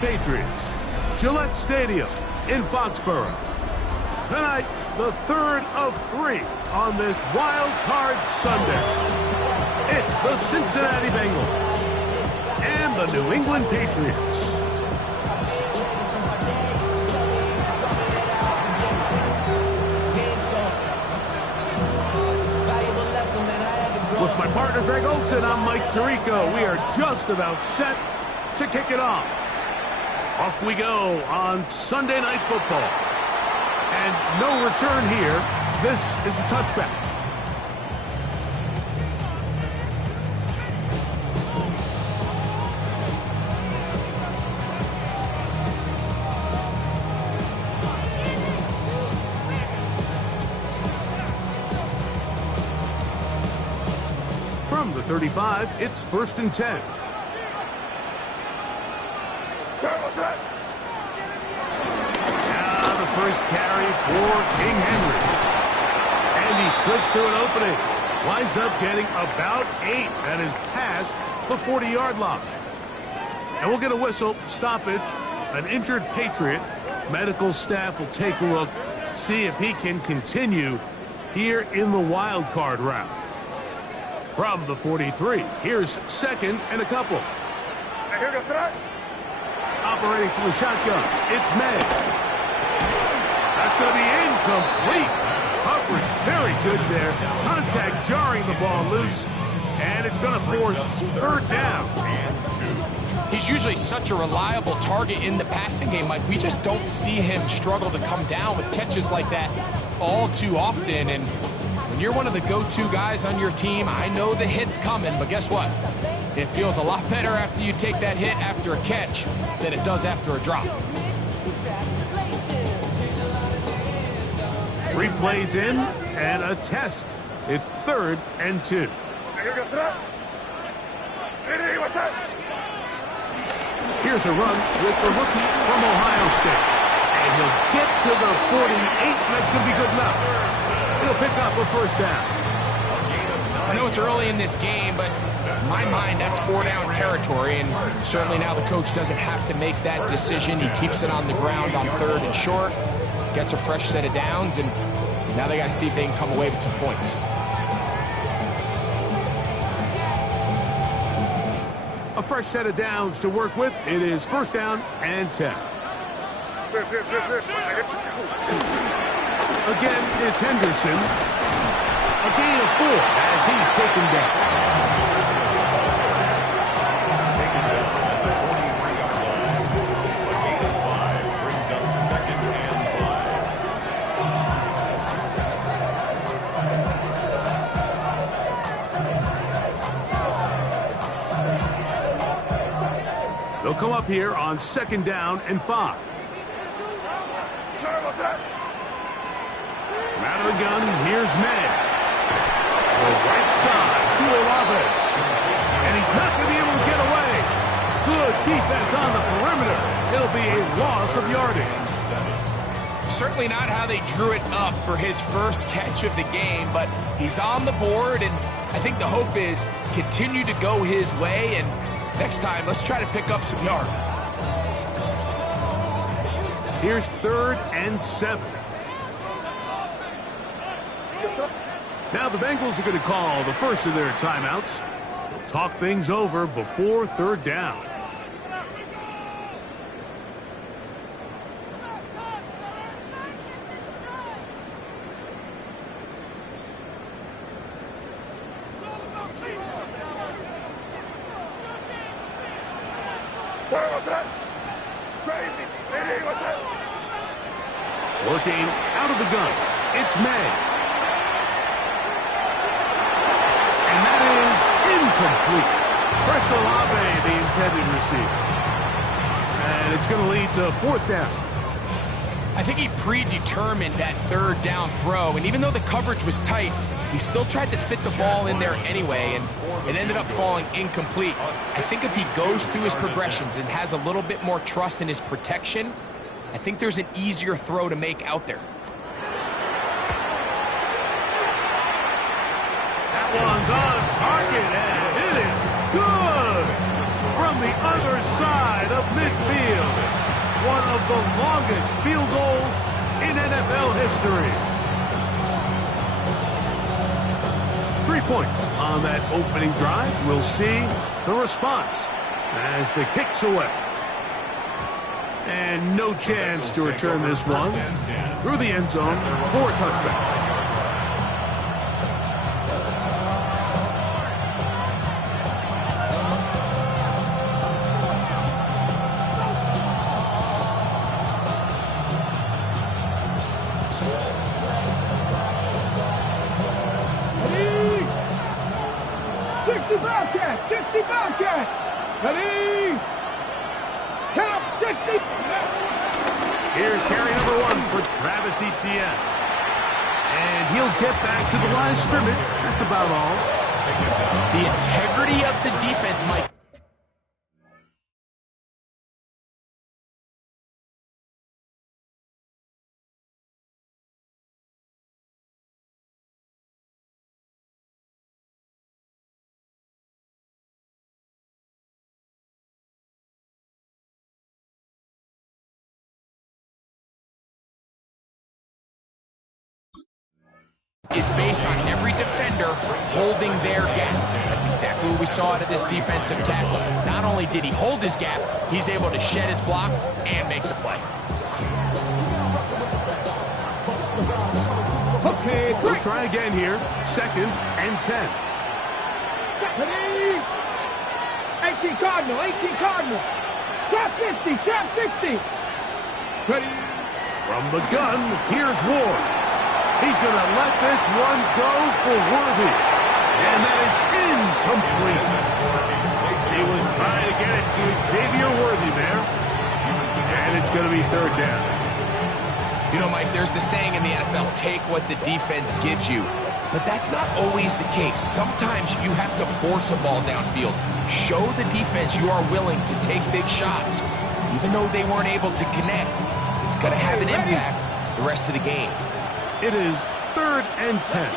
Patriots, Gillette Stadium in Foxborough. Tonight, the third of three on this Wild Card Sunday. It's the Cincinnati Bengals and the New England Patriots. With my partner Greg Olsen, I'm Mike Tirico. We are just about set to kick it off. Off we go on Sunday Night Football. And no return here. This is a touchback. From the 35, it's 1st and 10. Now the first carry for King Henry. And he slips through an opening. Winds up getting about 8. That is past the 40-yard line. And we'll get a whistle, stoppage, an injured Patriot. Medical staff will take a look, see if he can continue here in the wild card round. From the 43, here's 2nd and a couple. Operating from the shotgun, it's May. That's going to be incomplete. Coverage very good there. Contact jarring the ball loose, and it's going to force 3rd down. He's usually such a reliable target in the passing game, Mike. We just don't see him struggle to come down with catches like that all too often. And when you're one of the go-to guys on your team, I know the hit's coming, but guess what? It feels a lot better after you take that hit after a catch than it does after a drop. 3 plays in and a test. It's 3rd and 2. Here's a run with the rookie from Ohio State. And he'll get to the 48, and that's going to be good enough. He'll pick up a 1st down. I know it's early in this game, but in my mind, that's 4-down territory, and certainly now the coach doesn't have to make that decision. He keeps it on the ground on 3rd and short, gets a fresh set of downs, and now they got to see if they can come away with some points. A fresh set of downs to work with. It is 1st down and 10. Again, it's Henderson. A gain of 4 as he's taken down. They'll come up here on 2nd down and 5. From out of the gun, here's May. The right side to Olave. And he's not going to be able to get away. Good defense on the perimeter. It'll be a loss of yardage. Certainly not how they drew it up for his first catch of the game, but he's on the board, and I think the hope is continue to go his way, and next time, let's try to pick up some yards. Here's 3rd and 7. Now the Bengals are going to call the first of their timeouts. They'll talk things over before 3rd down. Working out of the gun, it's May. And that is incomplete. Chris Olave, the intended receiver. And it's going to lead to 4th down. I think he predetermined that 3rd down throw, and even though the coverage was tight, he still tried to fit the ball in there anyway, and it ended up falling incomplete. I think if he goes through his progressions and has a little bit more trust in his protection, I think there's an easier throw to make out there. That one's on target, and it is good. from the other side of midfield. One of the longest field goals in NFL history. 3 points on that opening drive. We'll see the response as the kick's away. And no chance to return this one through the end zone for a touchback. Ready? Count 60. Here's carry number 1 for Travis Etienne. And he'll get back to the line of scrimmage. That's about all. The integrity of the defense, Mike. Is based on every defender holding their gap. That's exactly what we saw out of this defensive tackle. Not only did he hold his gap, he's able to shed his block and make the play. Okay, We'll try again here. 2nd and 10. Ready? 18 Cardinal, 18 Cardinal. Trap 50, trap 60. Ready? From the gun, here's Ward. He's going to let this one go for Worthy. And that is incomplete. He was trying to get it to Xavier Worthy there. And it's going to be 3rd down. You know, Mike, there's the saying in the NFL, take what the defense gives you. But that's not always the case. Sometimes you have to force a ball downfield. Show the defense you are willing to take big shots. Even though they weren't able to connect, it's going to have an impact the rest of the game. It is 3rd and 10.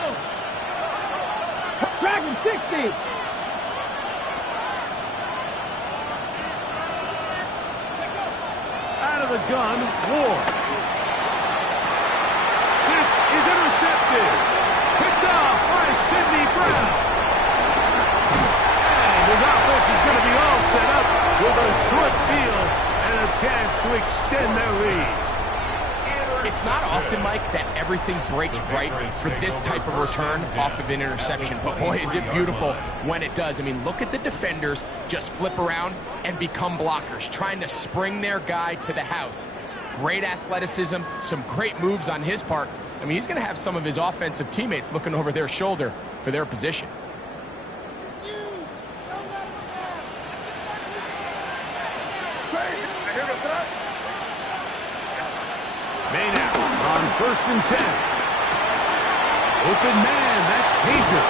Dragon 60. Out of the gun, Ward. This is intercepted. Picked off by Sidney Brown. And his offense is going to be all set up with a short field and a chance to extend their lead. It's not often, Mike, that everything breaks right for this type of return off of an interception. But boy, is it beautiful when it does. I mean, look at the defenders just flip around and become blockers, trying to spring their guy to the house. Great athleticism, some great moves on his part. I mean, he's going to have some of his offensive teammates looking over their shoulder for their position. Maynard on 1st and 10. Open man, that's Cager.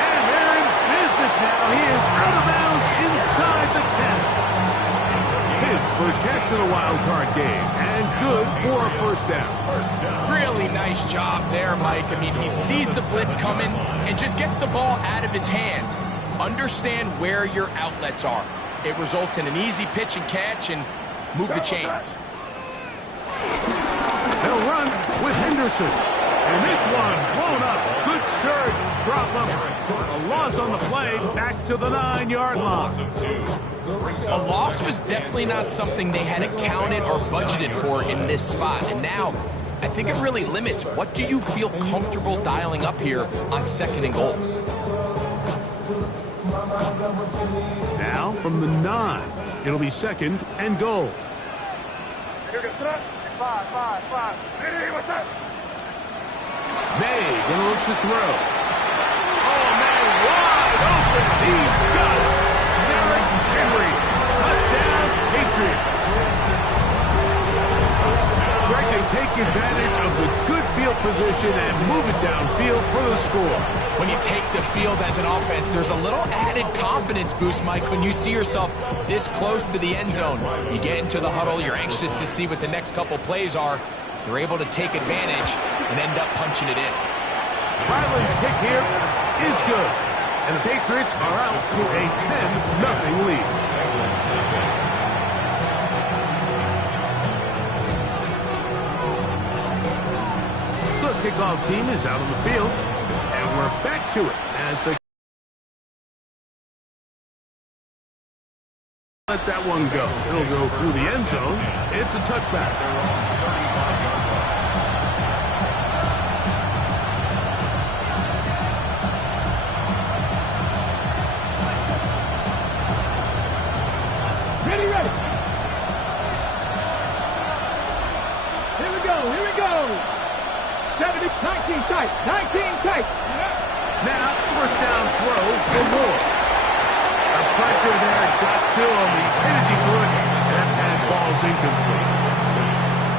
And they're in business now. He is out of bounds inside the 10. His first catch of the wild card game. And good for a 1st down. Really nice job there, Mike. I mean, he sees the blitz coming and just gets the ball out of his hands. Understand where your outlets are. It results in an easy pitch and catch and move the chains. They'll run with Henderson. And this one blown up. Good surge. Drop up. A loss on the play. Back to the 9-yard line. A loss was definitely not something they had accounted or budgeted for in this spot. And now, I think it really limits what do you feel comfortable dialing up here on 2nd and goal. Now from the 9. It'll be 2nd and goal. May gonna look to throw. Oh, man, wide open. He's got it. Derrick Henry. Touchdown, Patriots. Greg, they take advantage of the good field position and move it downfield for the score. When you take the field as an offense, there's a little added confidence boost, Mike, when you see yourself this close to the end zone. You get into the huddle, you're anxious to see what the next couple plays are. You're able to take advantage and end up punching it in. Ryland's kick here is good. And the Patriots are out to a 10-0 lead. kickoff team is out on the field. And we're back to it as they let that one go. It'll go through the end zone. It's a touchback. Ready. Here we go. 70, 19 tight. Now, first down throw for Moore. The pressure there got to him. He's hit as he could. That pass ball's incomplete.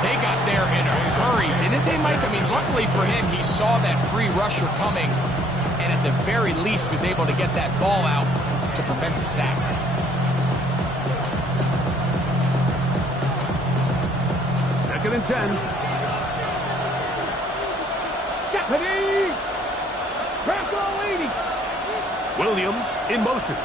They got there in a hurry, didn't they, Mike? I mean, luckily for him, he saw that free rusher coming and at the very least was able to get that ball out to prevent the sack. Second and 10. Ready. Press all 80. Williams in motion.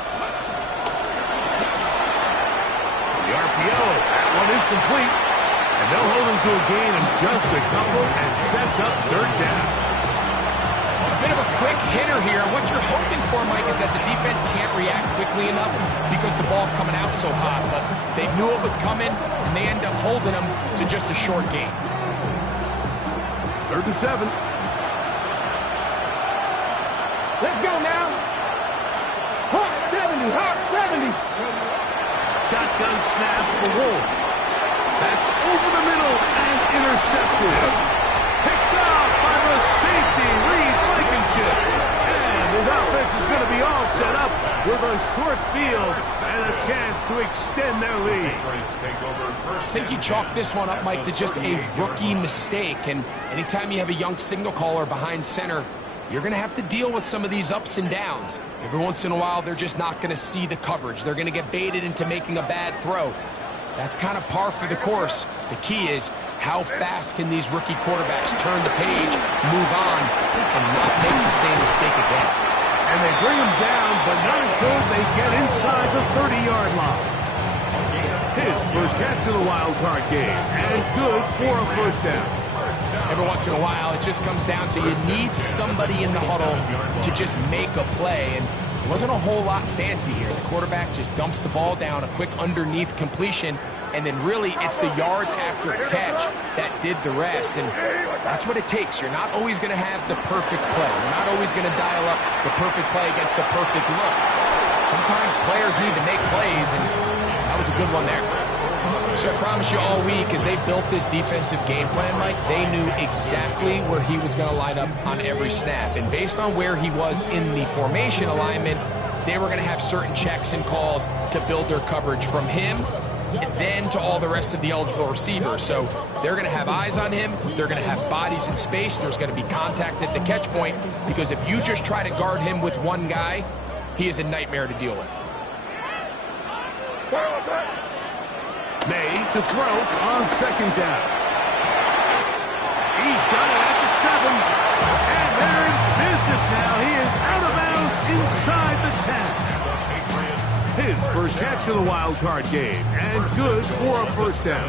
The RPO. That one is complete. And they'll hold him to a gain of just a couple and sets up third down. A bit of a quick hitter here. What you're hoping for, Mike, is that the defense can't react quickly enough because the ball's coming out so hot. But they knew it was coming, and they end up holding them to just a short gain. 3rd and 7. Let's go now. Hawk 70. Shotgun snap for Wolf. That's over the middle and intercepted. Picked off by the safety, Reed Blankenship. And his offense is going to be all set up with a short field and a chance to extend their lead. I think you chalk this one up, Mike, to just a rookie mistake. And anytime you have a young signal caller behind center, you're going to have to deal with some of these ups and downs. Every once in a while, they're just not going to see the coverage. They're going to get baited into making a bad throw. That's kind of par for the course. The key is how fast can these rookie quarterbacks turn the page, move on, and not make the same mistake again. And they bring him down, but not until they get inside the 30-yard line. His first catch of the wild card game, and good for a first down. Every once in a while, it just comes down to you need somebody in the huddle to just make a play. And it wasn't a whole lot fancy here. The quarterback just dumps the ball down, a quick underneath completion, and then really it's the yards after catch that did the rest. And that's what it takes. You're not always going to have the perfect play. You're not always going to dial up the perfect play against the perfect look. Sometimes players need to make plays, and that was a good one there. So I promise you all week, as they built this defensive game plan, Mike, they knew exactly where he was going to line up on every snap. And based on where he was in the formation alignment, they were going to have certain checks and calls to build their coverage from him and then to all the rest of the eligible receivers. So they're going to have eyes on him. They're going to have bodies in space. There's going to be contact at the catch point, because if you just try to guard him with one guy, he is a nightmare to deal with. May to throw on second down. He's got it at the 7. And they're in business now. He is out of bounds inside the 10. His first catch of the wild card game, and good for a first down.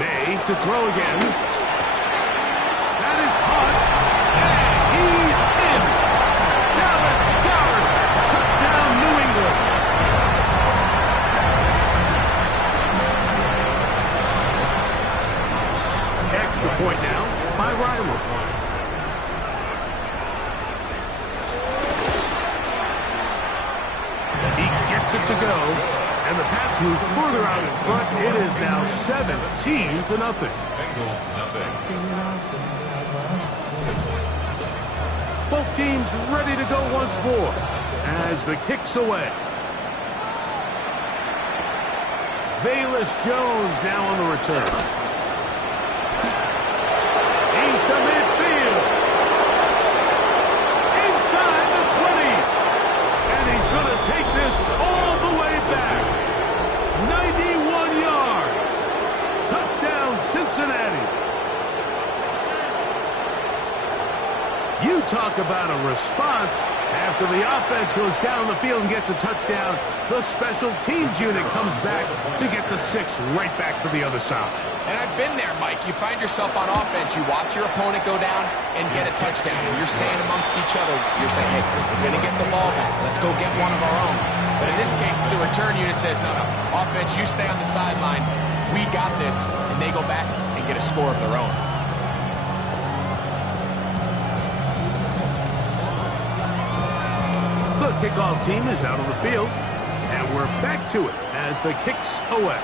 May to throw again. That is caught, and he's in. Dallas Goedert, touchdown New England. Extra point now by Riley. He gets it to go, and the Pats move further out in front. It is now 17-0. Bengals nothing. Both teams ready to go once more as the kick's away. Velus Jones now on the return. He's to midfield. Inside the 20. And he's going to take this all the way back. 91 yards. Touchdown, Cincinnati. You talk about a response. After the offense goes down the field and gets a touchdown, the special teams unit comes back to get the 6 right back for the other side. And I've been there, Mike. You find yourself on offense, you watch your opponent go down and get a touchdown, and you're saying amongst each other, you're saying, hey, we're going to get the ball back. Let's go get one of our own. But in this case, the return unit says, no, offense, you stay on the sideline. We got this. And they go back and get a score of their own. The kickoff team is out on the field, and we're back to it as the kick's away.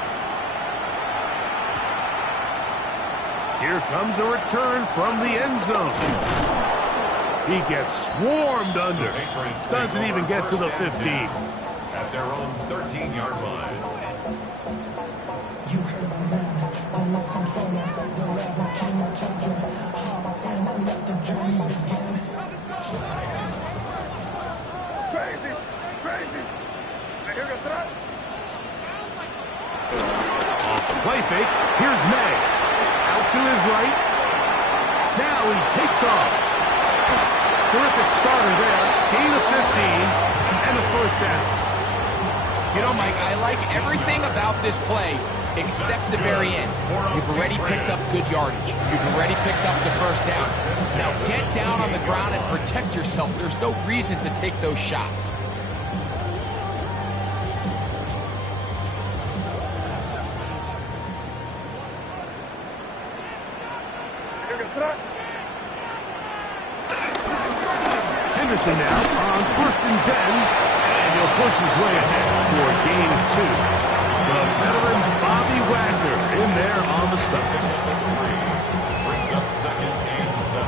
Here comes a return from the end zone. He gets swarmed under. Doesn't even get to the 15. At their own 13-yard line. You heard my man, the left controller, the rebel king, I told you, and I let the dream begin. Crazy, crazy. Here goes that. Off the play fake, here's May. Out to his right. Now he takes off. Terrific starter there. Gain of 15 and a first down. You know, Mike, I like everything about this play except the very end. You've already picked up good yardage. You've already picked up the first down. Now get down on the ground and protect yourself. There's no reason to take those shots. Henderson now on 1st and 10, and he'll push his way ahead for a gain of 2. The veteran Bobby Wagner in there on the stop. Brings up 2nd and 7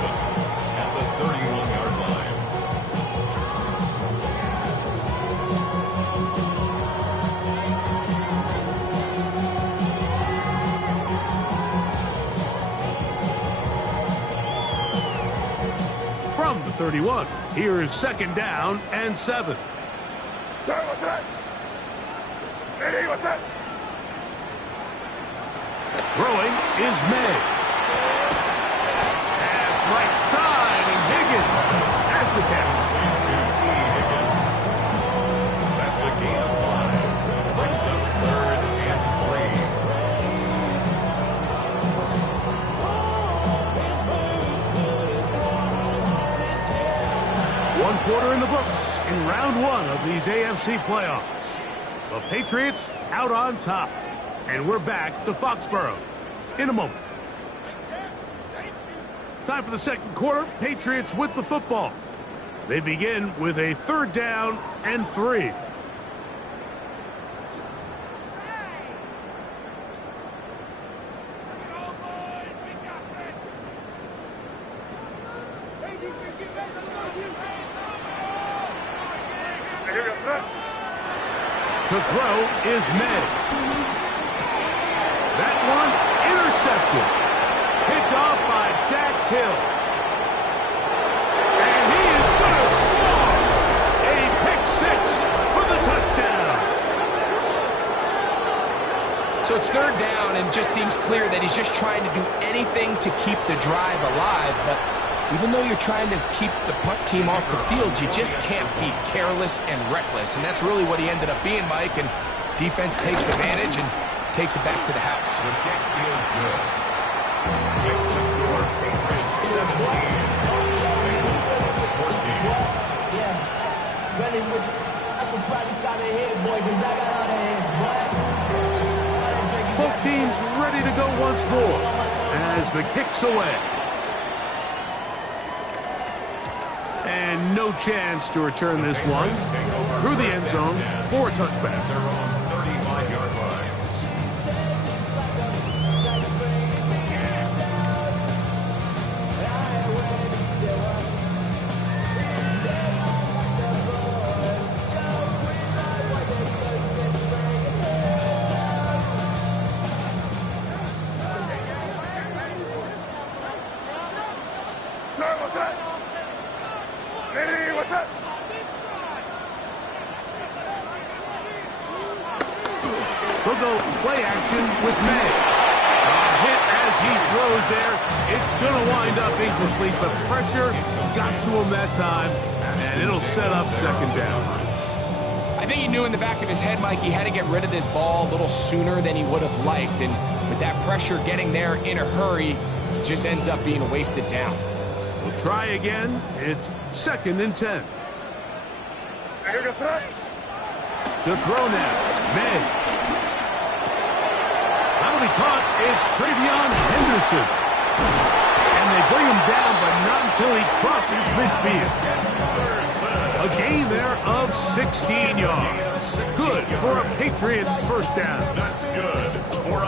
at the 31-yard line. From the 31, here's 2nd down and 7. Sorry, what's that? Hey, what's that? Throwing is May. Pass right side, and Higgins has the catch. That's a gain of 5. Brings up 3rd and 3. 1 quarter in the books in round 1 of these AFC playoffs. The Patriots out on top. And we're back to Foxborough in a moment. Time for the 2nd quarter. Patriots with the football. They begin with a 3rd down and 3. To throw is May. That one intercepted. Picked off by Dax Hill. And he is going to score. A pick 6 for the touchdown. So it's 3rd down, and just seems clear that he's just trying to do anything to keep the drive alive. But even though you're trying to keep the punt team off the field, you just can't be careless and reckless. And that's really what he ended up being, Mike. And defense takes advantage and takes it back to the house. The kick is good. Makes the score Patriots 17. Bengals 14. Yeah, really would. I should probably sign a head, boy, because I got all the heads, boy. Both teams ready to go once more as the kick's away. And no chance to return this one through the end zone for a touchback. Their own 35-yard line. Sorry, what's that? Hey, what's that? We'll go play action with May. A hit as as he throws there, it's going to wind up incomplete. The pressure got to him that time, and it'll set up second down. I think he knew in the back of his head, Mike, he had to get rid of this ball a little sooner than he would have liked. And with that pressure getting there in a hurry, it just ends up being a wasted down. We'll try again. It's 2nd and 10. To throw now, May. That'll be caught. It's Travion Henderson. And they bring him down, but not until he crosses midfield. A gain there of 16 yards. Good for a Patriots first down. That's good.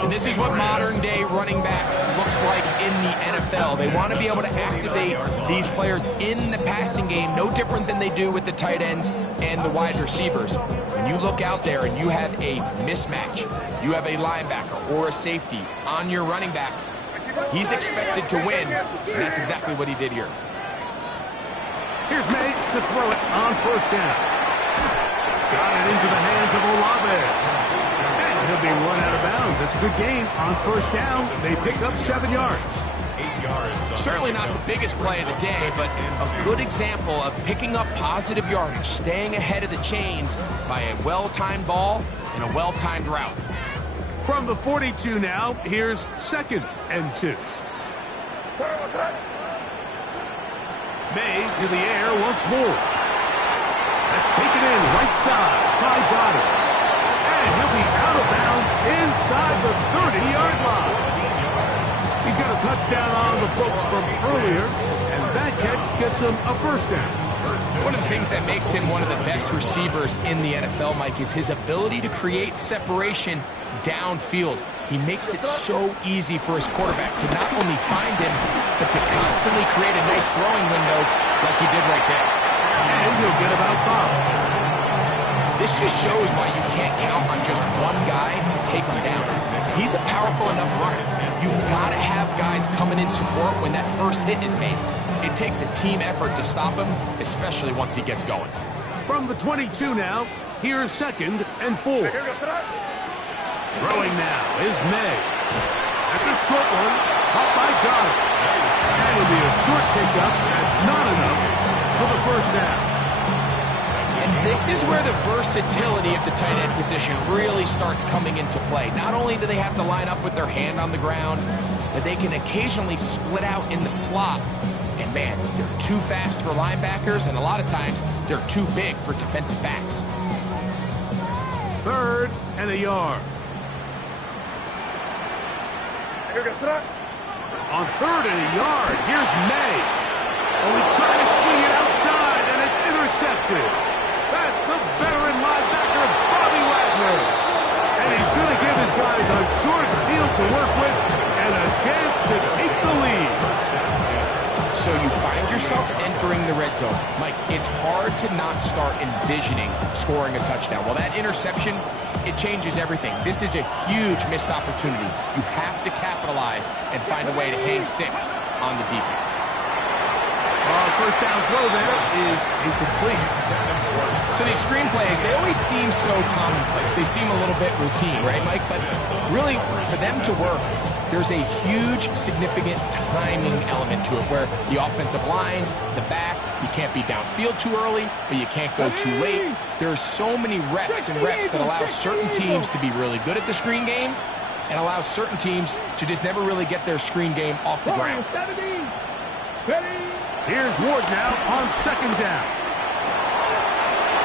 And this is what modern-day running back looks like in the NFL. They want to be able to activate these players in the passing game, no different than they do with the tight ends and the wide receivers. When you look out there and you have a mismatch, you have a linebacker or a safety on your running back, he's expected to win, and that's exactly what he did here. Here's May to throw it on first down. Got it into the hands of Olave. And he'll be run out of bounds. That's a good gain on first down. They pick up 7 yards. 8 yards. Certainly not the biggest play of the day, but a good example of picking up positive yardage, staying ahead of the chains by a well-timed ball and a well-timed route. From the 42 now, here's 2nd and 2. May to the air once more. That's taken in right side by Goddard. And he'll be out of bounds inside the 30-yard line. He's got a touchdown on the books from earlier, and that catch gets him a first down. One of the things that makes him one of the best receivers in the NFL, Mike, is his ability to create separation downfield. He makes it so easy for his quarterback to not only find him, but to constantly create a nice throwing window like he did right there. And he'll get about 5. This just shows why you can't count on just one guy to take him down. He's a powerful enough runner. You've got to have guys coming in support when that first hit is made. It takes a team effort to stop him, especially once he gets going. From the 22 now, here's 2nd and 4. Throwing now is May. That's a short one, caught by Goddard. And it'll be a short pickup. That's not enough for the first down. And this is where the versatility of the tight end position really starts coming into play. Not only do they have to line up with their hand on the ground, but they can occasionally split out in the slot. And man, they're too fast for linebackers, and a lot of times they're too big for defensive backs. 3rd and a yard. On 3rd and a yard, here's May. Oh, he tried to swing it outside, and it's intercepted. That's the veteran linebacker, Bobby Wagner. And he's going to give his guys a short field to work with and a chance to take the lead. So you find yourself entering the red zone. Mike, it's hard to not start envisioning scoring a touchdown. Well, that interception, it changes everything. This is a huge missed opportunity. You have to capitalize and find a way to hang 6 on the defense. First down throw there is incomplete. So these screen plays, they always seem so commonplace. They seem a little bit routine, right, Mike? But really, for them to work, there's a huge, significant timing element to it where the offensive line, the back, you can't be downfield too early, but you can't go too late. There's so many reps and reps that allow certain teams to be really good at the screen game and allow certain teams to just never really get their screen game off the ground. Here's Ward now on 2nd down.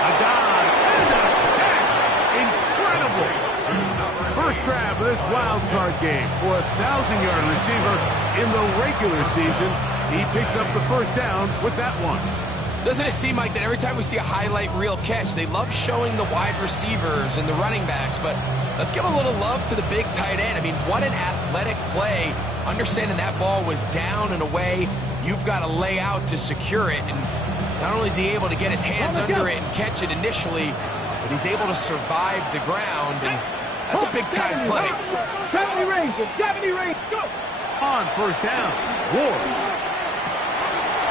A dive and a catch. Incredible. First grab of this wild card game for a 1,000-yard receiver in the regular season. He picks up the first down with that one. Doesn't it seem like that every time we see a highlight reel catch, they love showing the wide receivers and the running backs, but let's give a little love to the big tight end. I mean, what an athletic play. Understanding that ball was down and away, you've got to lay out to secure it, and not only is he able to get his hands under it and catch it initially, but he's able to survive the ground, and that's a big-time play. 70 range, go! On first down, Ward.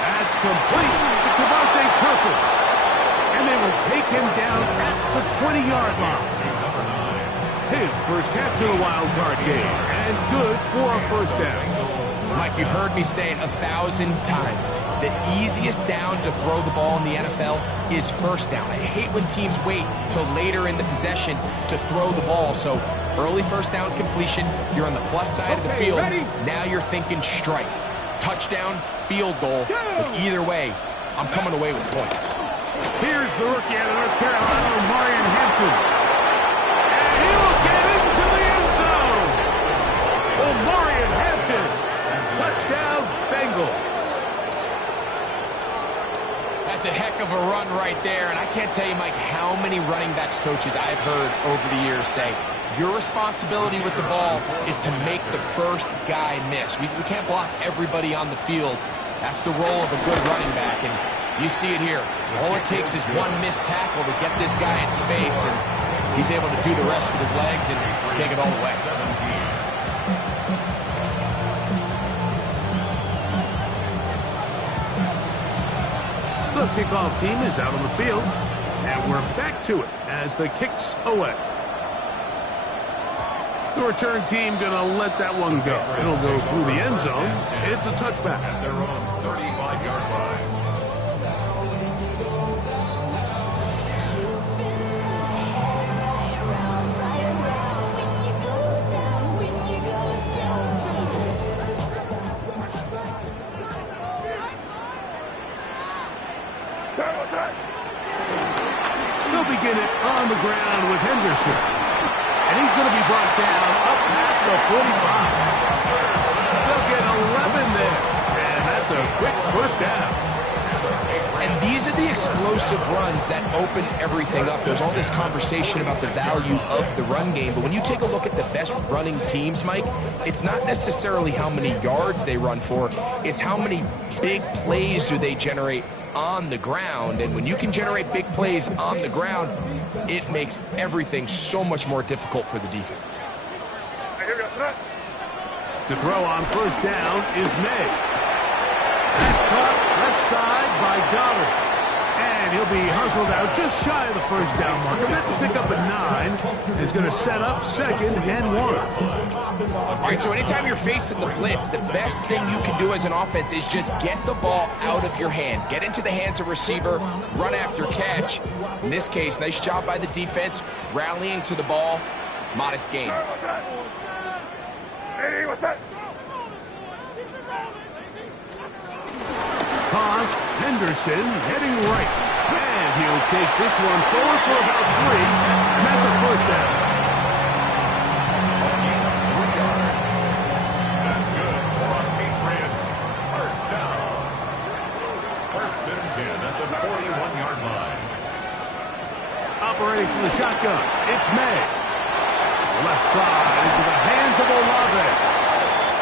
That's complete to Devontae Turpin. And they will take him down at the 20-yard line. His first catch of the wild card game, and good for a first down. Mike, you've heard me say it 1,000 times. The easiest down to throw the ball in the NFL is first down. I hate when teams wait till later in the possession to throw the ball. So early first down completion, you're on the plus side of the field. Now you're thinking strike. Touchdown, field goal. But either way, I'm coming away with points. Here's the rookie out of North Carolina, Marion Hampton. And he will get into the end zone. Marion Hampton. Touchdown, Bengals. That's a heck of a run right there. And I can't tell you, Mike, how many running backs coaches I've heard over the years say, your responsibility with the ball is to make the first guy miss. We can't block everybody on the field. That's the role of a good running back. And you see it here. All it takes is one missed tackle to get this guy in space, and he's able to do the rest with his legs and take it all the way. The kickoff team is out on the field, and we're back to it as the kick's away. The return team going to let that one go. It'll go through the end zone. It's a touchback. At their own 35-yard line. They'll begin it on the ground with Henderson. And he's going to be brought down up past the 45. They'll get 11 there. And that's a quick first down. And these are the explosive runs that open everything up. There's all this conversation about the value of the run game, but when you take a look at the best running teams, Mike, it's not necessarily how many yards they run for, it's how many big plays do they generate on the ground. And when you can generate big plays on the ground, it makes everything so much more difficult for the defense. To throw on first down is May. That's caught left side by Goddard. And he'll be hustled out just shy of the first down marker. That's a pickup at 9. Is going to set up 2nd and 1. All right, so anytime you're facing the blitz, the best thing you can do as an offense is just get the ball out of your hand. Get into the hands of receiver, run after catch. In this case, nice job by the defense, rallying to the ball. Modest gain. Toss, Henderson heading right. And he'll take this one forward for about 3. And that's a first down. That's good for our Patriots. First down. 1st and 10 at the 41-yard line. Operating from the shotgun, it's May. Left side into the hands of Olave.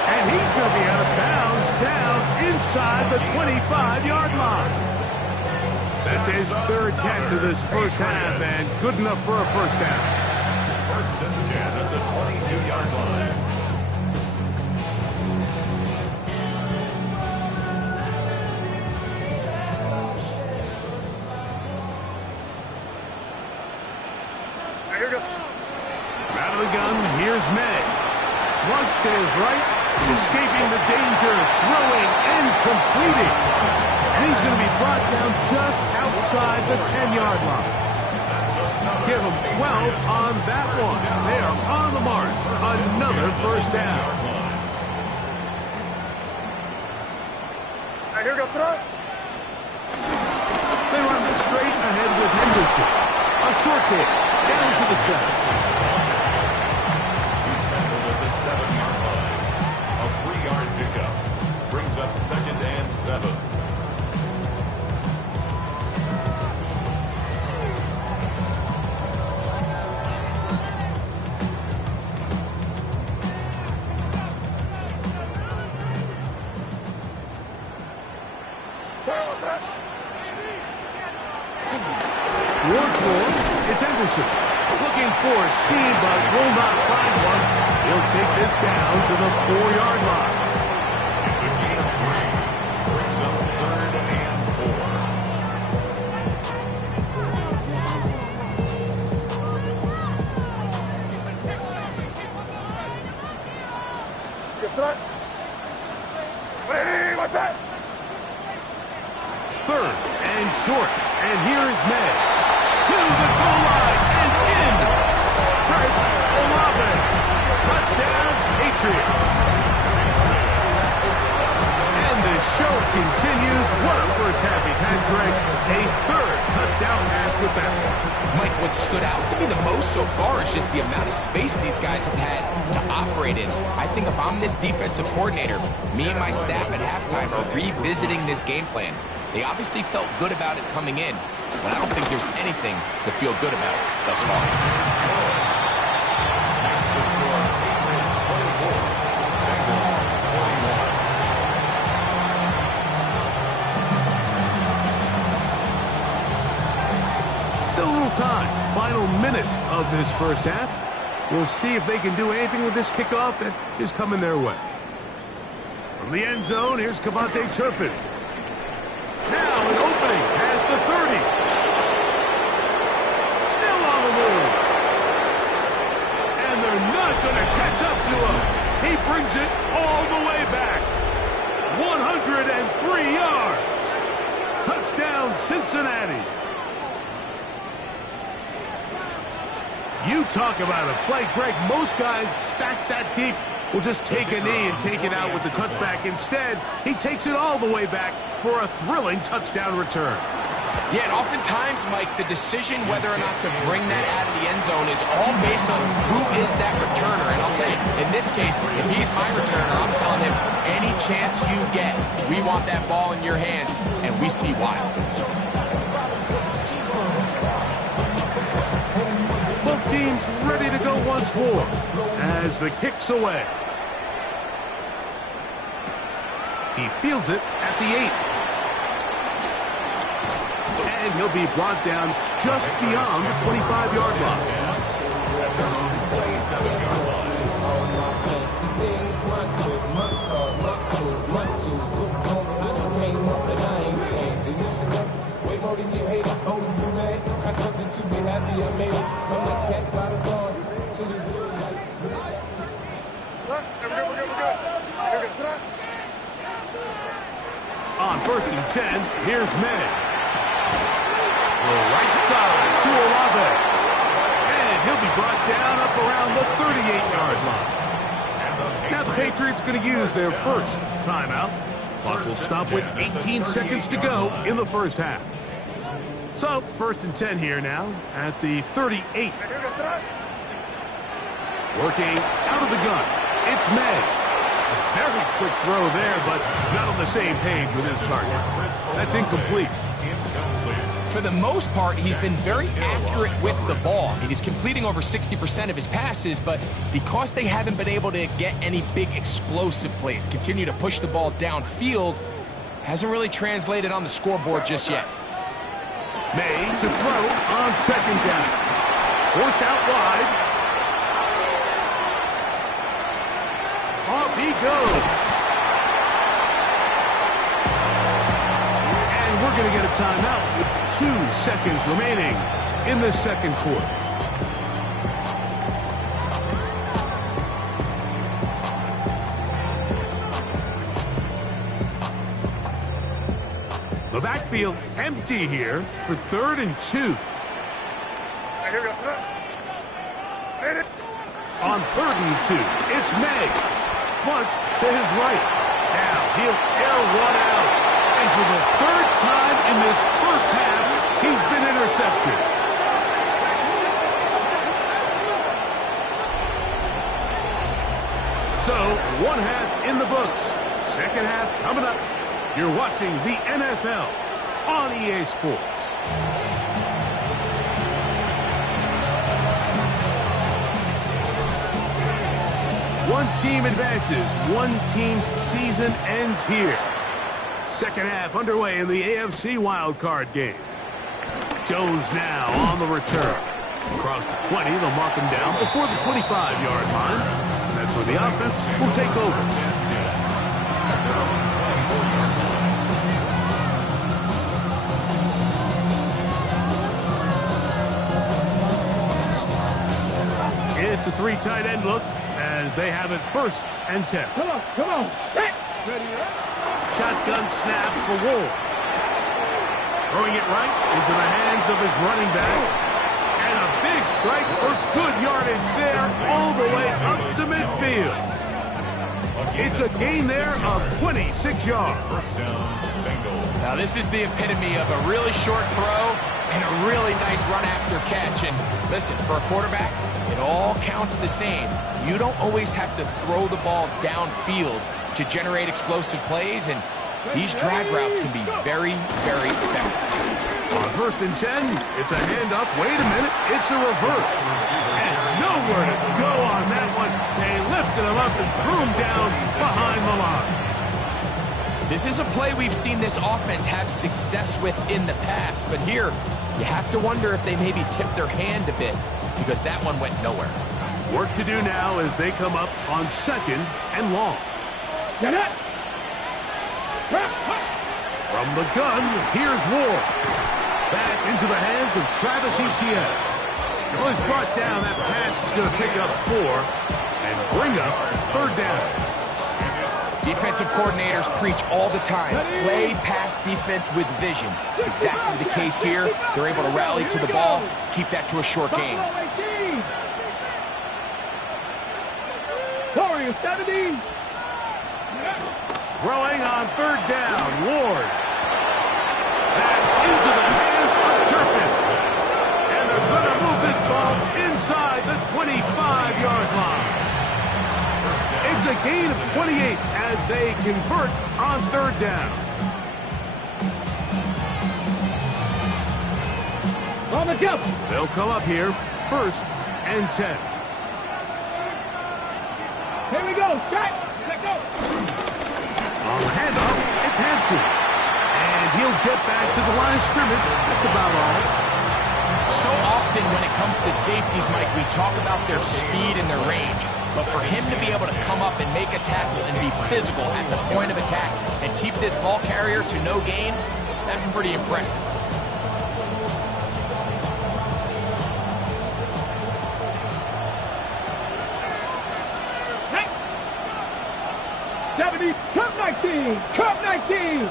And he's going to be out of bounds down inside the 25-yard line. That's his 3rd catch of this first half, and good enough for a first down. 1st and 10 at the 22-yard line. Out of the gun, here's May. Flush to his right, escaping the danger, throwing and completing. And he's going to be brought down just outside the 10-yard line. Give him 12 on that one. They are on the march. Another first down. They run straight ahead with Henderson. A short kick down to the 7. He's tackled at the 7-yard line. A 3-yard pickup. Brings up 2nd and 7. Towards Ward, it's Henderson. Looking for a seam, but will not find one. He'll take this down to the 4-yard line. It's a gain of 3. Brings up 3rd and 4. third and short. And here is May. To the goal line and in. Chris Olave. Touchdown, Patriots. And the show continues. What a first half he's had, Greg. A third touchdown pass with that one. Mike, what stood out to me the most so far is just the amount of space these guys have had to operate in. I think if I'm this defensive coordinator, me and my staff at halftime are revisiting this game plan. They obviously felt good about it coming in, but I don't think there's anything to feel good about thus far. Next to score, Patriots 24, Bengals 41. Still a little time. Final minute of this first half. We'll see if they can do anything with this kickoff that is coming their way. From the end zone, here's Cavante Turpin. Now an opening past the 30. Still on the move. And they're not going to catch up to him. He brings it all the way back. 103 yards. Touchdown, Cincinnati. You talk about a play, Greg. Most guys back that deep will just take a knee and take it out with the touchback. Instead, he takes it all the way back for a thrilling touchdown return. Yeah, and oftentimes, Mike, the decision whether or not to bring that out of the end zone is all based on who is that returner. And I'll tell you, in this case, if he's my returner, I'm telling him, any chance you get, we want that ball in your hands, and we see why. Both teams ready to go once more as the kick's away. He fields it at the 8. And he'll be brought down just beyond the 25-yard line. At their own 27-yard line. On 1st and 10, here's May. The right side to Olave. And he'll be brought down up around the 38-yard line. Now the Patriots going to use their first timeout. Clock will stop with 18 seconds to go in the first half. So, 1st and 10 here now at the 38. Working out of the gun. It's May. A very quick throw there, but not on the same page with his target. That's incomplete. For the most part, he's been very accurate with the ball. I mean, he's completing over 60% of his passes, but because they haven't been able to get any big explosive plays, continue to push the ball downfield, hasn't really translated on the scoreboard just yet. May to throw on 2nd down. Forced out wide. Off he goes. And we're going to get a timeout with 2 seconds remaining in the second quarter. The backfield empty here for 3rd and 2. On 3rd and 2, it's May. Flush to his right. Now he'll air one out. And for the 3rd time in this first half, he's been intercepted. So, 1 half in the books. 2nd half coming up. You're watching the NFL on EA Sports. One team advances. One team's season ends here. 2nd half underway in the AFC wildcard game. Jones now on the return. Across the 20, they'll mark him down before the 25-yard line. And that's where the offense will take over. It's a 3 tight end look as they have it 1st and 10. Come on. Ready up. Shotgun snap for Wolf. Throwing it right into the hands of his running back. And a big strike for good yardage there all the way up to midfield. It's a gain there of 26 yards. First down, Bengals. Now this is the epitome of a really short throw and a really nice run after catch. And listen, for a quarterback, it all counts the same. You don't always have to throw the ball downfield to generate explosive plays, and these drag routes can be very, very effective. On 1st and 10, it's a handoff. Wait a minute, it's a reverse. And nowhere to go on that one. They lifted him up and threw him down behind the line. This is a play we've seen this offense have success with in the past, but here you have to wonder if they maybe tipped their hand a bit because that one went nowhere. Work to do now as they come up on 2nd and long. From the gun, here's Ward. That's into the hands of Travis Etienne. Well, he's brought down. That pass is going to pick up 4 and bring up 3rd down. Defensive coordinators preach all the time. Play pass defense with vision. It's exactly the case here. They're able to rally to the ball, keep that to a short game. Warriors 70. Throwing on 3rd down, Ward. That's into the hands of Turpin. And they're going to move this ball inside the 25-yard line. It's a gain of 28 as they convert on 3rd down. On the jump. They'll come up here, 1st and 10. Here we go. Set. Let go. On the handoff, it's Hampton. And he'll get back to the line of scrimmage. That's about all. So often when it comes to safeties, Mike, we talk about their speed and their range. But for him to be able to come up and make a tackle and be physical at the point of attack and keep this ball carrier to no gain, that's pretty impressive. Hey. 70. Cup 19. Cup 19.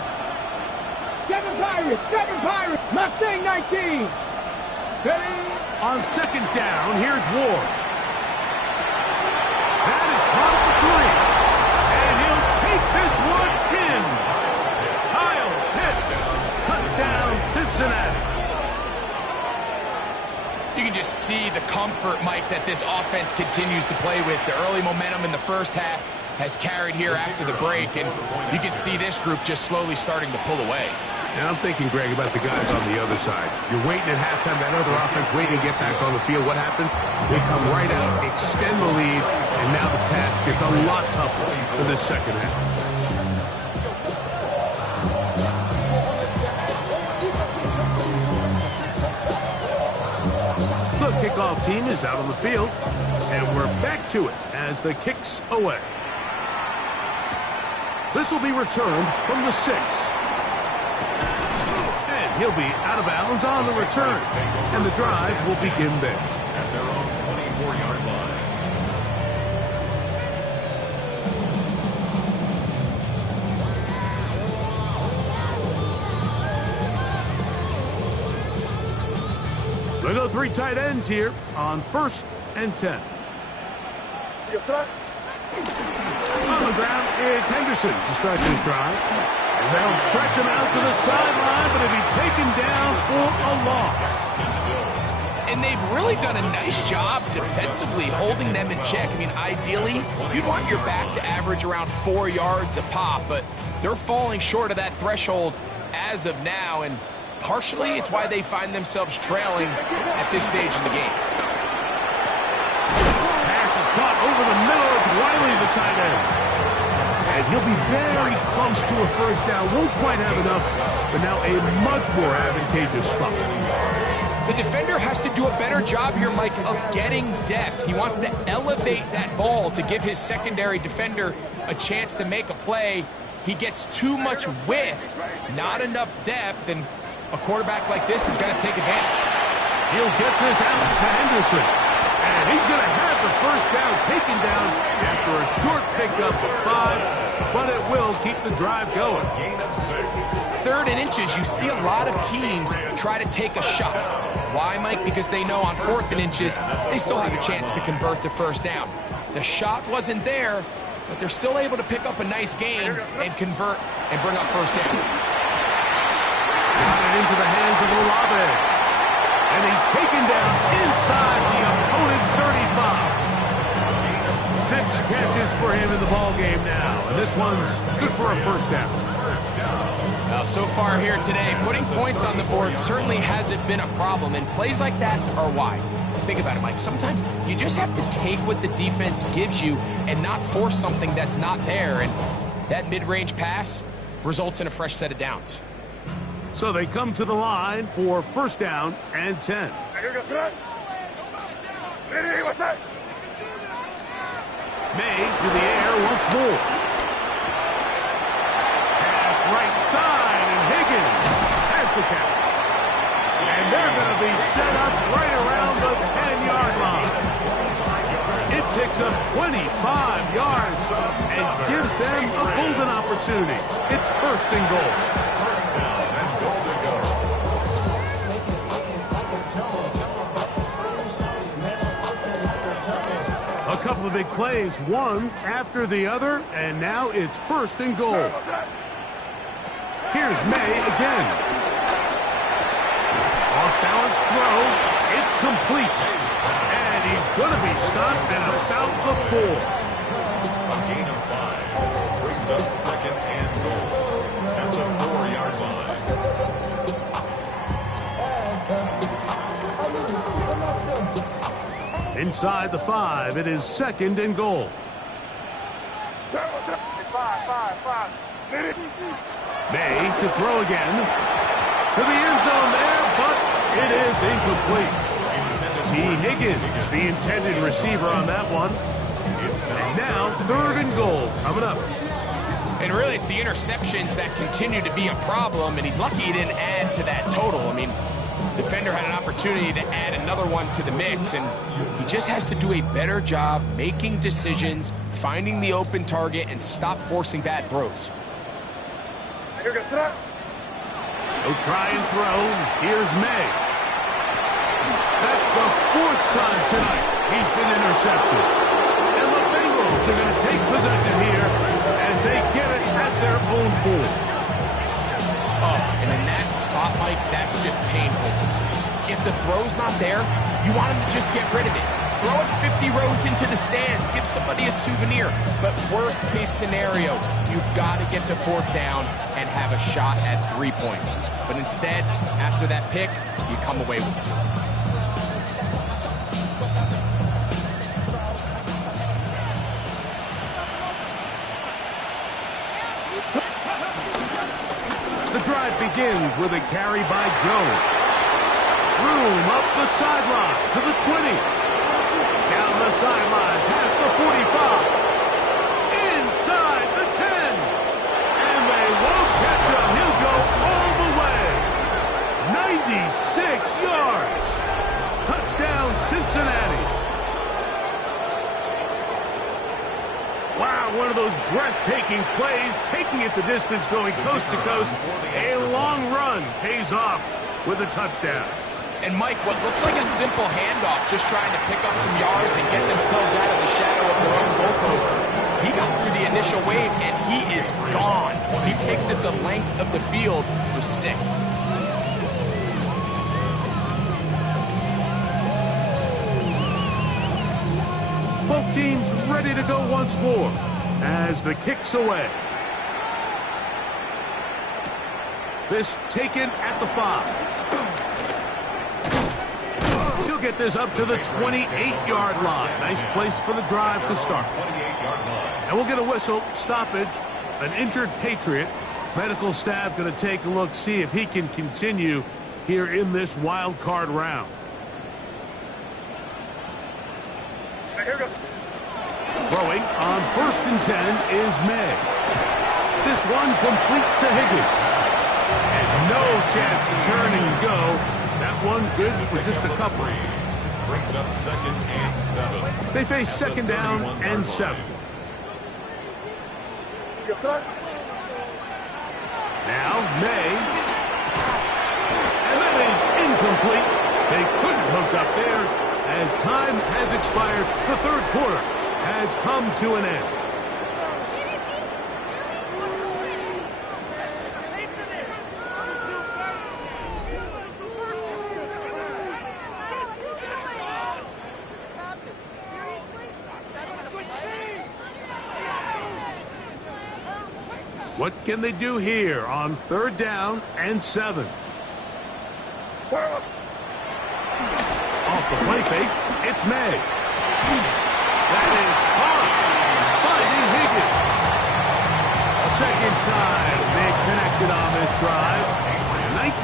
7 Pirates. Mustang 19. On 2nd down, here's Ward. That is caught for 3. And he'll take this one in. Kyle Pitts, touchdown Cincinnati. You can just see the comfort, Mike, that this offense continues to play with. The early momentum in the first half has carried here after the break, and you can see this group just slowly starting to pull away. And I'm thinking, Greg, about the guys on the other side. You're waiting at halftime, that other offense waiting to get back on the field. What happens? They come right out, extend the lead, and now the task gets a lot tougher for this second half. The kickoff team is out on the field, and we're back to it as the kick's away. This will be returned from the 6. He'll be out of bounds on the return, and the drive will begin there. At their own 24-yard line. They go 3 tight ends here on 1st and 10. On the ground, it's Henderson to start this drive. And they'll stretch him out to the sideline, but he'll be taken down for a loss. And they've really done a nice job defensively holding them in check. I mean, ideally, you'd want your back to average around 4 yards a pop, but they're falling short of that threshold as of now, and partially it's why they find themselves trailing at this stage in the game. Pass is caught over the middle of Wiley, the tight end. And he'll be very close to a 1st down. Won't quite have enough, but now a much more advantageous spot. The defender has to do a better job here, Mike, of getting depth. He wants to elevate that ball to give his secondary defender a chance to make a play. He gets too much width, not enough depth, and a quarterback like this is going to take advantage. He'll get this out to Henderson, and he's going to have the first down taken down after a short pickup of 5, but it will keep the drive going. Gain of 6. 3rd and inches, you see a lot of teams try to take a shot. Why, Mike? Because they know on 4th and inches, they still have a chance to convert the first down. The shot wasn't there, but they're still able to pick up a nice gain and convert and bring up first down. Got it into the hands of Olave. And he's taken down inside the opponent's 35. 6 catches for him in the ball game now. And this one's good for a first down. Now, so far here today, putting points on the board certainly hasn't been a problem, and plays like that are why. Think about it, Mike. Sometimes you just have to take what the defense gives you and not force something that's not there, and that mid-range pass results in a fresh set of downs. So they come to the line for first down and 10. May to the air once more. Pass right side, and Higgins has the catch. And they're going to be set up right around the 10-yard line. It picks up 25 yards and gives them a golden opportunity. It's first and goal. First down and goal to go. A couple of big plays, one after the other, and now it's first and goal. Here's May again. Off-balance throw. It's complete. And he's going to be stopped at about the 4. A gain of 5. Brings up second and goal. At the 4-yard line. Inside the 5, it is second and goal. May to throw again. To the end zone there, but it is incomplete. T. Higgins, the intended receiver on that one. And now, third and goal coming up. And really, it's the interceptions that continue to be a problem, and he's lucky he didn't add to that total. I mean, defender had an opportunity to add another one to the mix, and he just has to do a better job making decisions, finding the open target, and stop forcing bad throws. He'll try and throw. Here's May. That's the 4th time tonight he's been intercepted. And the Bengals are going to take possession here as they get it at their own 4. Oh, and in that spot, Mike, that's just painful to see. If the throw's not there, you want him to just get rid of it. Throw it 50 rows into the stands. Give somebody a souvenir. But worst case scenario, you've got to get to 4th down and have a shot at 3 points. But instead, after that pick, you come away with 0. The drive begins with a carry by Jones. Room up the sideline to the 20. Down the sideline past the 45. Inside the 10. And they won't catch him. He'll go all the way. 96 yards. Touchdown, Cincinnati. Wow, one of those breathtaking plays, taking it the distance, going coast to coast. A long run pays off with a touchdown. And Mike, what looks like a simple handoff, just trying to pick up some yards and get themselves out of the shadow of their own goalpost. He got through the initial wave, and he is gone. He takes it the length of the field for 6. Both teams ready to go once more as the kick's away. This taken at the 5. He'll get this up to the 28-yard line. Nice place for the drive to start. 28-yard line. And we'll get a whistle, stoppage, an injured Patriot. Medical staff going to take a look, see if he can continue here in this wild card round. Throwing on 1st and 10 is May. This one complete to Higgins. And no chance to turn and go. That one good for just a couple. brings up 2nd and 7. They face 2nd down and 7. Now, May. And that is incomplete. They couldn't hook up there as time has expired. The 3rd quarter has come to an end. What can they do here on 3rd down and 7? Off the play fake, it's May. That is caught, finding Higgins. 2nd time they've connected on this drive.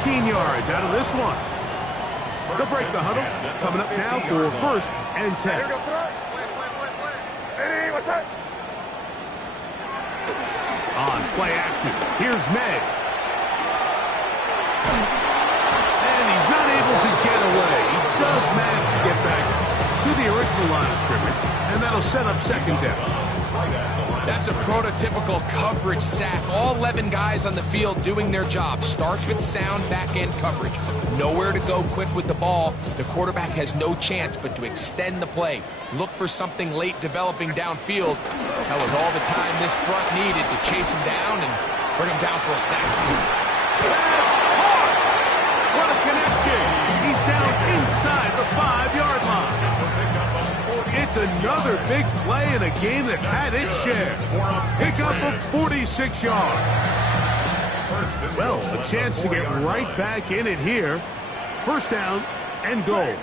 19 yards out of this one. They'll break the huddle. Coming up now for 1st and 10. On play action, here's May. And he's not able to get away. He does manage to get back to the original line of scrimmage, and that'll set up 2nd down. That's a prototypical coverage sack. All 11 guys on the field doing their job. Starts with sound back-end coverage. Nowhere to go quick with the ball. The quarterback has no chance but to extend the play. Look for something late developing downfield. That was all the time this front needed to chase him down and bring him down for a sack. That's caught! What a connection! He's down inside the 5-yard line. It's another big play in a game that's had its share. Pickup of 46 yards. Well, a chance to get right back in it here. 1st down and goal.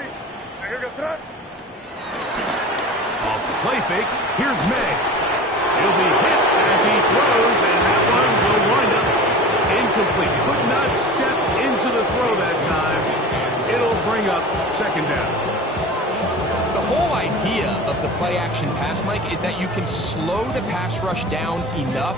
Off the play fake, here's May. He'll be hit as he throws, and that one will wind up incomplete. Could not step into the throw that time. It'll bring up 2nd down. The whole idea of the play-action pass, Mike, is that you can slow the pass rush down enough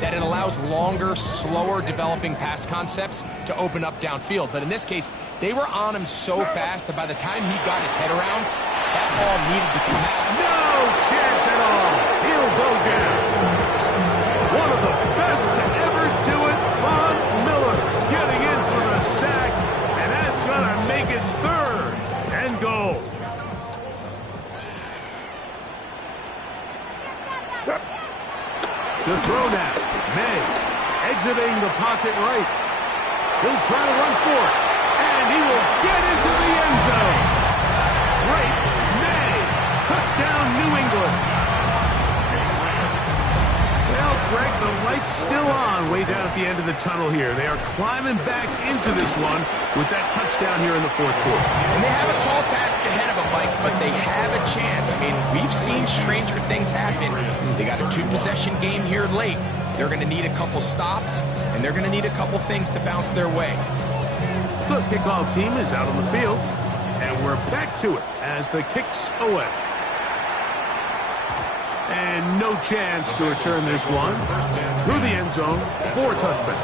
that it allows longer, slower developing pass concepts to open up downfield. But in this case, they were on him so fast that by the time he got his head around, that ball needed to come out. No chance at all. He'll go down. One of the best to ever do it, Von Miller, getting in for the sack, and that's going to make it 3rd and goal. To throw now, May, exiting the pocket right. He'll try to run for it, and he will get into the end zone. Great, May, touchdown New England. Well, Greg, the light's still on way down at the end of the tunnel here. They are climbing back into this one with that touchdown here in the 4th quarter. And they have a tall task ahead of them, Mike, but they have a chance. I mean, we've seen stranger things happen. They got a 2-possession game here late. They're going to need a couple stops, and they're going to need a couple things to bounce their way. The kickoff team is out on the field, and we're back to it as the kick's away. And no chance to return this one through the end zone for a touchback.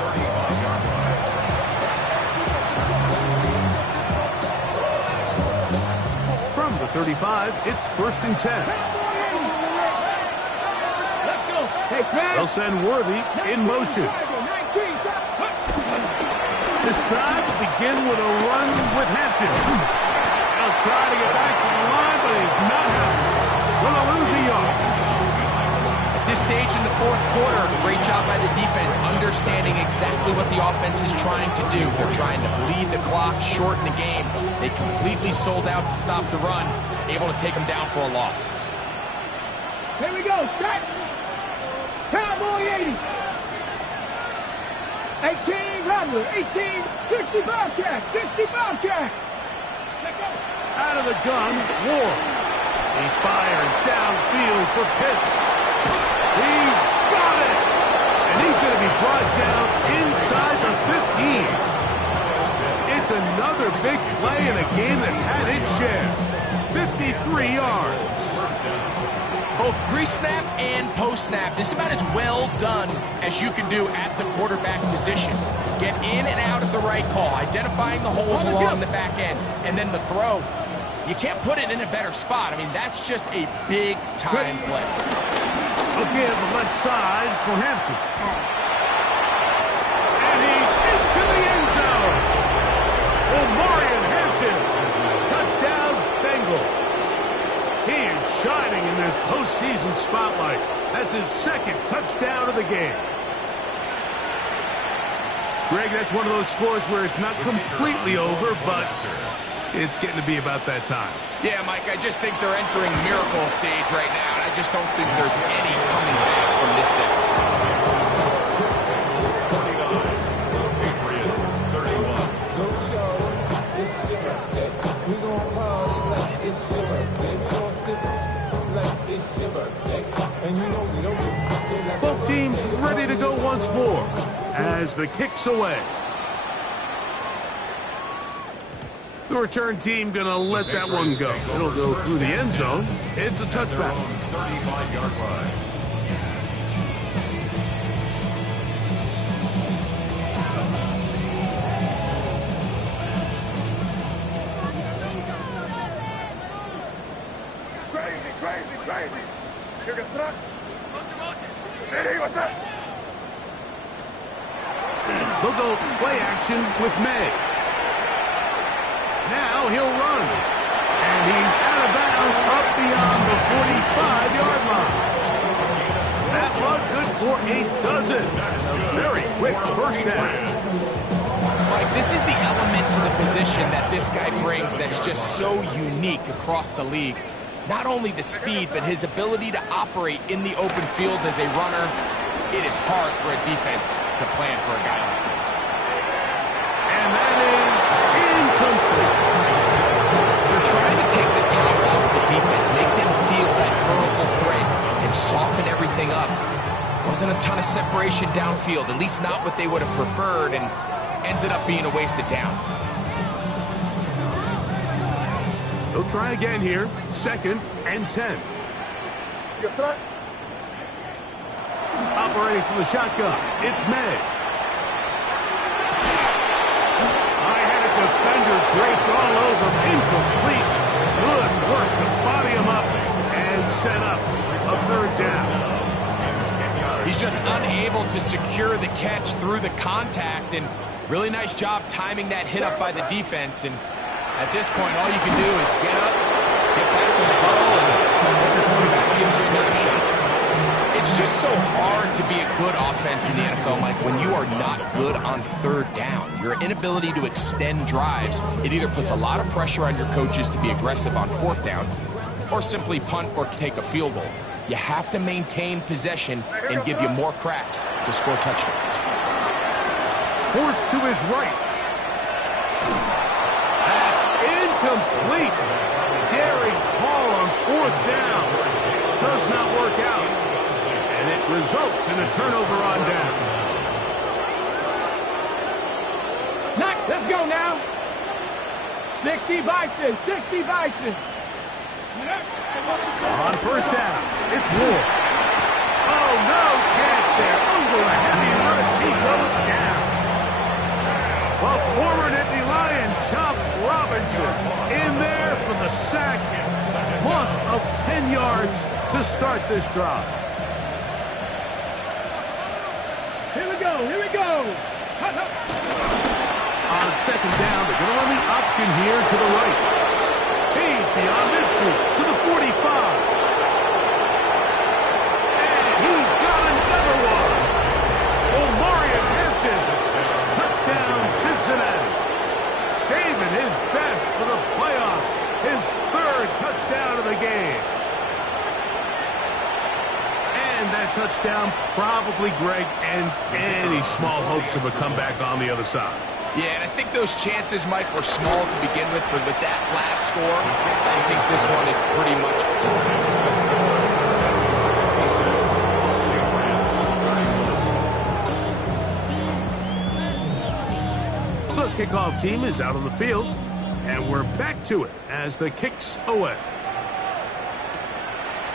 From the 35, it's 1st and 10. They'll send Worthy in motion. This drive will begin with a run with Hampton. They'll try to get back to the line, but he's not happening. Going to lose a yard. This stage in the 4th quarter, great job by the defense, understanding exactly what the offense is trying to do. They're trying to bleed the clock, shorten the game. They completely sold out to stop the run, able to take them down for a loss. Here we go, set. Cowboy 80. 18 Rattler, 18, 60 Bobcat, 60 Bobcat. Out of the gun, Ward. He fires downfield for Pitts. He's got it! And he's going to be brought down inside the 15. It's another big play in a game that's had its share. 53 yards. Both pre-snap and post-snap, this is about as well done as you can do at the quarterback position. Get in and out at the right call, identifying the holes along the back end, and then the throw. You can't put it in a better spot. I mean, that's just a big-time play. Okay, on the left side for Hampton. And he's into the end zone. Omarion Hampton. Touchdown, Bengals. He is shining in this postseason spotlight. That's his second touchdown of the game. Greg, that's one of those scores where it's not completely over, but it's getting to be about that time. Yeah, Mike, I just think they're entering miracle stage right now, and I just don't think there's any coming back from this deficit. 49, Patriots 31. Don't show, it's your birthday. We gon' party like it's your birthday. We gon' sip like it's your birthday. And you know we don't do Both teams ready to go once more as the kick's away. The return team gonna let that one go. It'll go through the end zone. It's a touchback. 35-yard line. Crazy. You're gonna suck. Hey, what's up? They'll go play action with May. Now he'll run. And he's out of bounds up beyond the 45-yard line. That one good for a dozen. A very quick first down. Mike, this is the element to the position that this guy brings that's just so unique across the league. Not only the speed, but his ability to operate in the open field as a runner. It is hard for a defense to plan for a guy like this. And that is incomplete. They're trying to take the top off the defense, make them feel that vertical threat, and soften everything up. Wasn't a ton of separation downfield, at least not what they would have preferred, and ends it up being a wasted down. They'll try again here. 2nd and 10. Operating from the shotgun, it's May. High-headed defender drapes all over. Incomplete. Good work to body him up and set up a third down. He's just unable to secure the catch through the contact, and really nice job timing that hit up by the defense. And at this point, all you can do is get up, get back in the huddle, and hope your quarterback gives you another shot. It's just so hard to be a good offense in the NFL, Mike, when you are not good on third down. Your inability to extend drives, it either puts a lot of pressure on your coaches to be aggressive on 4th down, or simply punt or take a field goal. You have to maintain possession and give you more cracks to score touchdowns. Forced to his right. That's incomplete. Derek Hall on 4th down. Does not work out. And it results in a turnover on down. Let's go now. 60 Bison. On 1st down, it's Ward. Oh, no chance there. Over a heavy rush, he goes down. The former Nittany Lion, Chop Robinson, in there for the sack. Loss of 10 yards to start this drive. Here we go. On 2nd down, they're going to run the option here to the right. He's beyond midfield to the 45. And he's got another one. Omarion Hampton. Touchdown, Cincinnati. Saving his best for the playoffs. His 3rd touchdown of the game. And that touchdown probably, Greg, ends any small hopes of a comeback on the other side. Yeah, and I think those chances, Mike, were small to begin with, but with that last score, I think this one is pretty much The kickoff team is out on the field, and we're back to it as the kick's away.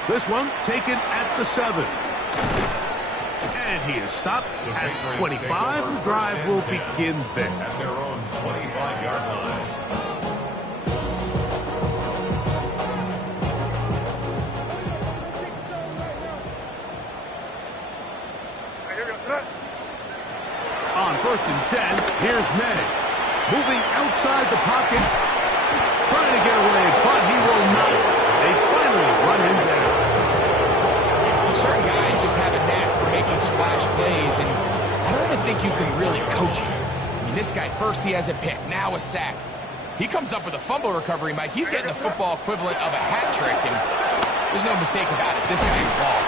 This one taken at the 7. And he is stopped at 25. The drive will begin there. At their own 25-yard line. 10. Here's May. Moving outside the pocket. Trying to get away, but he will not. They finally run him down. Certain guys just have a knack for making splash plays, and I don't even think you can really coach it. I mean, this guy, first he has a pick, now a sack. He comes up with a fumble recovery, Mike. He's getting the football equivalent of a hat trick, and there's no mistake about it. This guy's ball.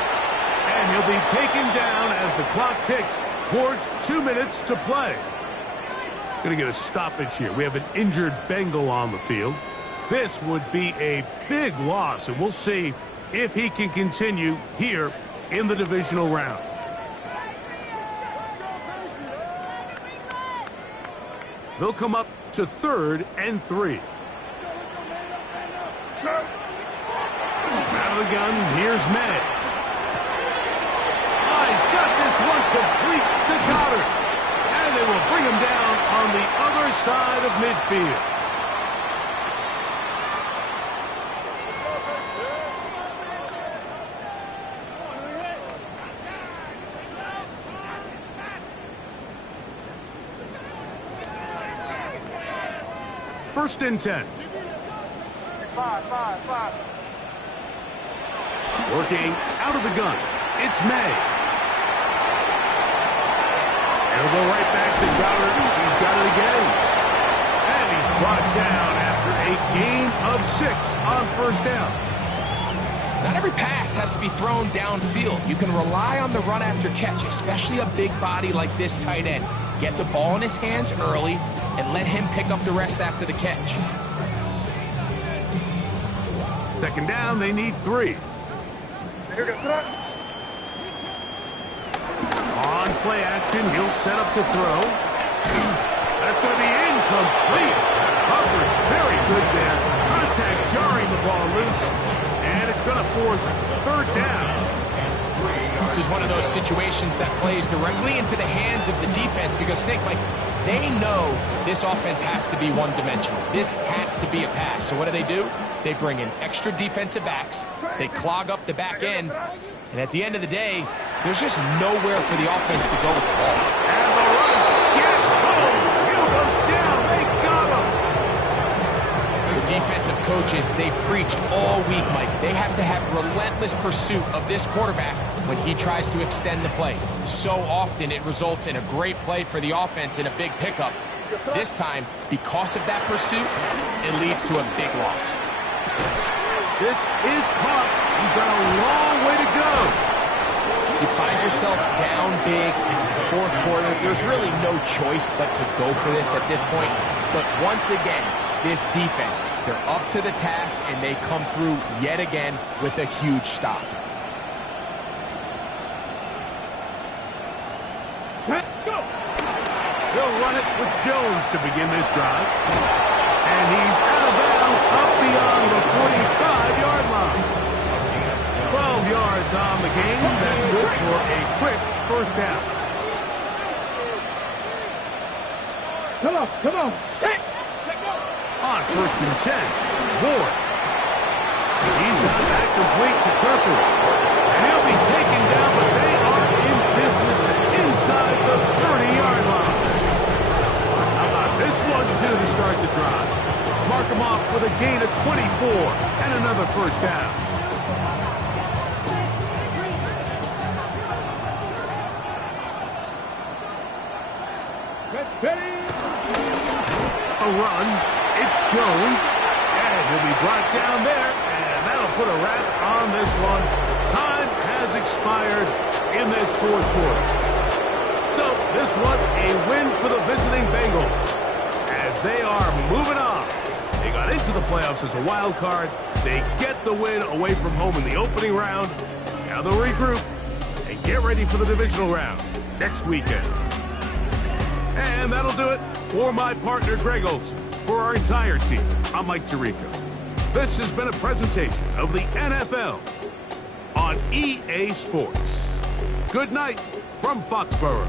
And he'll be taken down as the clock ticks towards 2 minutes to play. Going to get a stoppage here. We have an injured Bengal on the field. This would be a big loss, and we'll see if he can continue here in the divisional round. They'll come up to 3rd and 3. Out of the gun, here's May. Oh, he's got this one complete to Goddard. And they will bring him down on the other side of midfield. First and 10. Working out of the gun. It's May. He'll go right back to Goddard. He's got it again. And he's brought down after a gain of 6 on first down. Not every pass has to be thrown downfield. You can rely on the run after catch, especially a big body like this tight end. Get the ball in his hands early and let him pick up the rest after the catch. Second down, they need 3. On play action, he'll set up to throw. That's going to be incomplete. Hubbard, very good there. Contact jarring the ball loose. And it's going to force 3rd down. This is one of those situations that plays directly into the hands of the defense because, think, like, they know this offense has to be one-dimensional. This has to be a pass. So what do? They bring in extra defensive backs. They clog up the back end. And at the end of the day, there's just nowhere for the offense to go with the ball. And the rush gets home. He'll go down. They got him. The defensive coaches, they preach all week, Mike. They have to have relentless pursuit of this quarterback when he tries to extend the play. So often it results in a great play for the offense and a big pickup. This time, because of that pursuit, it leads to a big loss. This is caught. He's got a long way to go. You find yourself down big. It's the 4th quarter. There's really no choice but to go for this at this point. But once again, this defense, they're up to the task, and they come through yet again with a huge stop. They'll run it with Jones to begin this drive. And he's out of bounds up beyond the 45-yard line. 12 yards on the game. That's good for a quick first down. Come on. Hey. On 1st and 10, Ward. He's got that complete to Turpin. And he'll be taken down, but they are in business inside the 30-yard line. How about this one, too, to start the drive? Mark him off with a gain of 24 and another first down. A run. It's Jones. And he'll be brought down there. And that'll put a wrap on this one. Time has expired in this 4th quarter. So this one, a win for the visiting Bengals. As they are moving on. They got into the playoffs as a wild card. They get the win away from home in the opening round. Now they'll regroup and get ready for the divisional round next weekend. And that'll do it for my partner, Greg Olson. For our entire team, I'm Mike Tirico. This has been a presentation of the NFL on EA Sports. Good night from Foxborough.